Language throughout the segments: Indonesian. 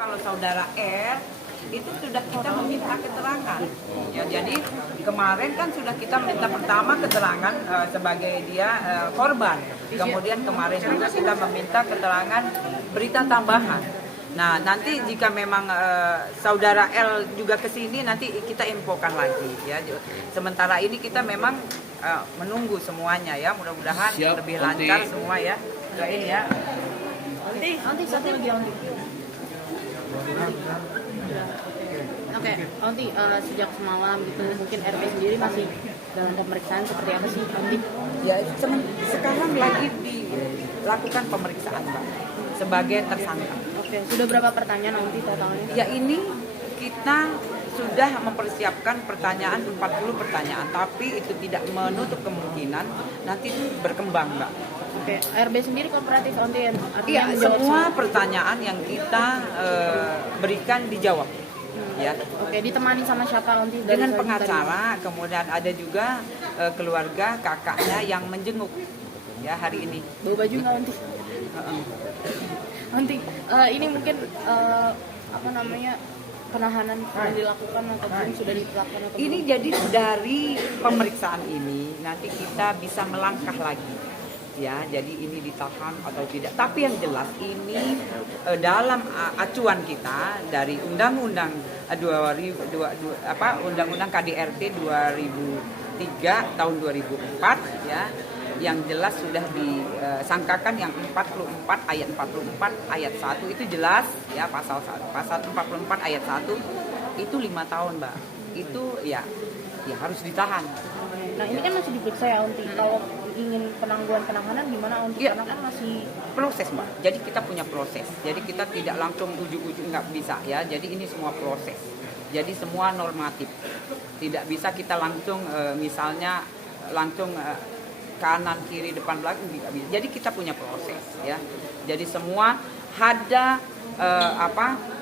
Kalau saudara R itu sudah kita meminta keterangan, ya jadi kemarin kan sudah kita minta pertama keterangan sebagai dia korban, kemudian kemarin juga kita meminta keterangan berita tambahan. Nah nanti jika memang saudara L juga ke sini nanti kita infokan lagi ya. Sementara ini kita memang menunggu semuanya ya, mudah-mudahan lebih lancar semua ya. Doain ya. Nanti satu lagi nanti. Oke, nanti sejak semalam gitu mungkin RP sendiri masih dalam pemeriksaan seperti apa sih nanti? Ya sekarang lagi dilakukan pemeriksaan Mbak sebagai tersangka. Oke, sudah berapa pertanyaan nanti totalnya? Ya ini kita sudah mempersiapkan pertanyaan 40 pertanyaan, tapi itu tidak menutup kemungkinan nanti berkembang Mbak. Oke, RB sendiri kooperatif nanti ya? Iya, semua pertanyaan yang kita berikan dijawab. Ya. Oke, ditemani sama siapa nanti? Dengan pengacara, kemudian ada juga keluarga kakaknya yang menjenguk ya hari ini. Bawa baju nggak nanti? Nanti ini mungkin apa namanya penahanan sudah dilakukan ataupun sudah ditetapkan atau ini jadi dari pemeriksaan ini nanti kita bisa melangkah lagi. Ya, jadi ini ditahan atau tidak. Tapi yang jelas ini dalam acuan kita dari Undang-Undang Undang-Undang KDRT 2003 tahun 2004 ya, yang jelas sudah disangkakan yang 44 ayat 44 ayat 1 itu jelas ya, pasal 44 ayat 1 itu 5 tahun, Mbak. Itu ya harus ditahan. Nah, ini kan masih diperiksa ya, Unti. Kalau ingin penangguhan penahanan gimana Unti? Ya, karena kan masih proses Mbak, jadi kita punya proses, jadi kita tidak langsung ujuk-ujuk, nggak bisa ya, jadi ini semua proses, jadi semua normatif, tidak bisa kita langsung misalnya langsung kanan kiri depan belakang, nggak bisa, jadi kita punya proses ya, jadi semua ada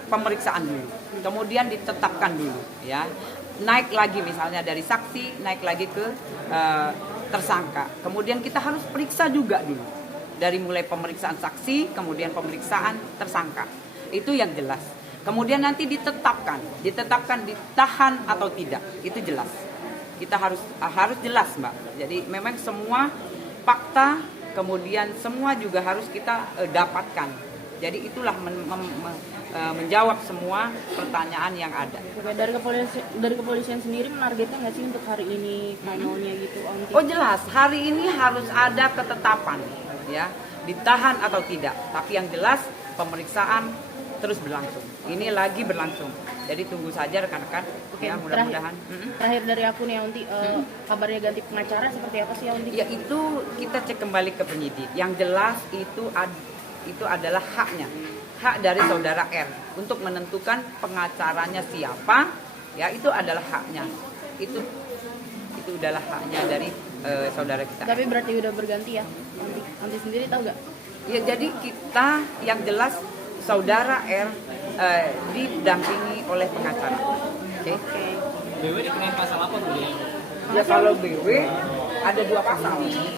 pemeriksaan dulu, kemudian ditetapkan dulu ya, naik lagi misalnya dari saksi naik lagi ke tersangka. Kemudian kita harus periksa juga dulu. Dari mulai pemeriksaan saksi, kemudian pemeriksaan tersangka. Itu yang jelas. Kemudian nanti ditetapkan ditahan atau tidak. Itu jelas. Kita harus jelas, Mbak. Jadi memang semua fakta, kemudian semua juga harus kita dapatkan. Jadi itulah menjawab semua pertanyaan yang ada. Oke, dari kepolisian sendiri menargetnya nggak sih untuk hari ini finalnya gitu? Oh jelas, hari ini harus ada ketetapan ya, ditahan atau tidak. Tapi yang jelas pemeriksaan terus berlangsung. Ini lagi berlangsung. Jadi tunggu saja rekan-rekan. Oke, ya, mudah-mudahan. Terakhir dari aku nih Unti, kabarnya ganti pengacara seperti apa sih Unti? Ya itu kita cek kembali ke penyidik. Yang jelas itu adalah haknya, hak dari saudara R untuk menentukan pengacaranya siapa, ya itu adalah haknya, itu adalah haknya dari saudara kita. Tapi berarti udah berganti ya, nanti sendiri tahu gak? Ya jadi kita yang jelas saudara R didampingi oleh pengacara. Oke. BW dikenain pasal apa Bu? Ya kalau BW ada 2 pasal.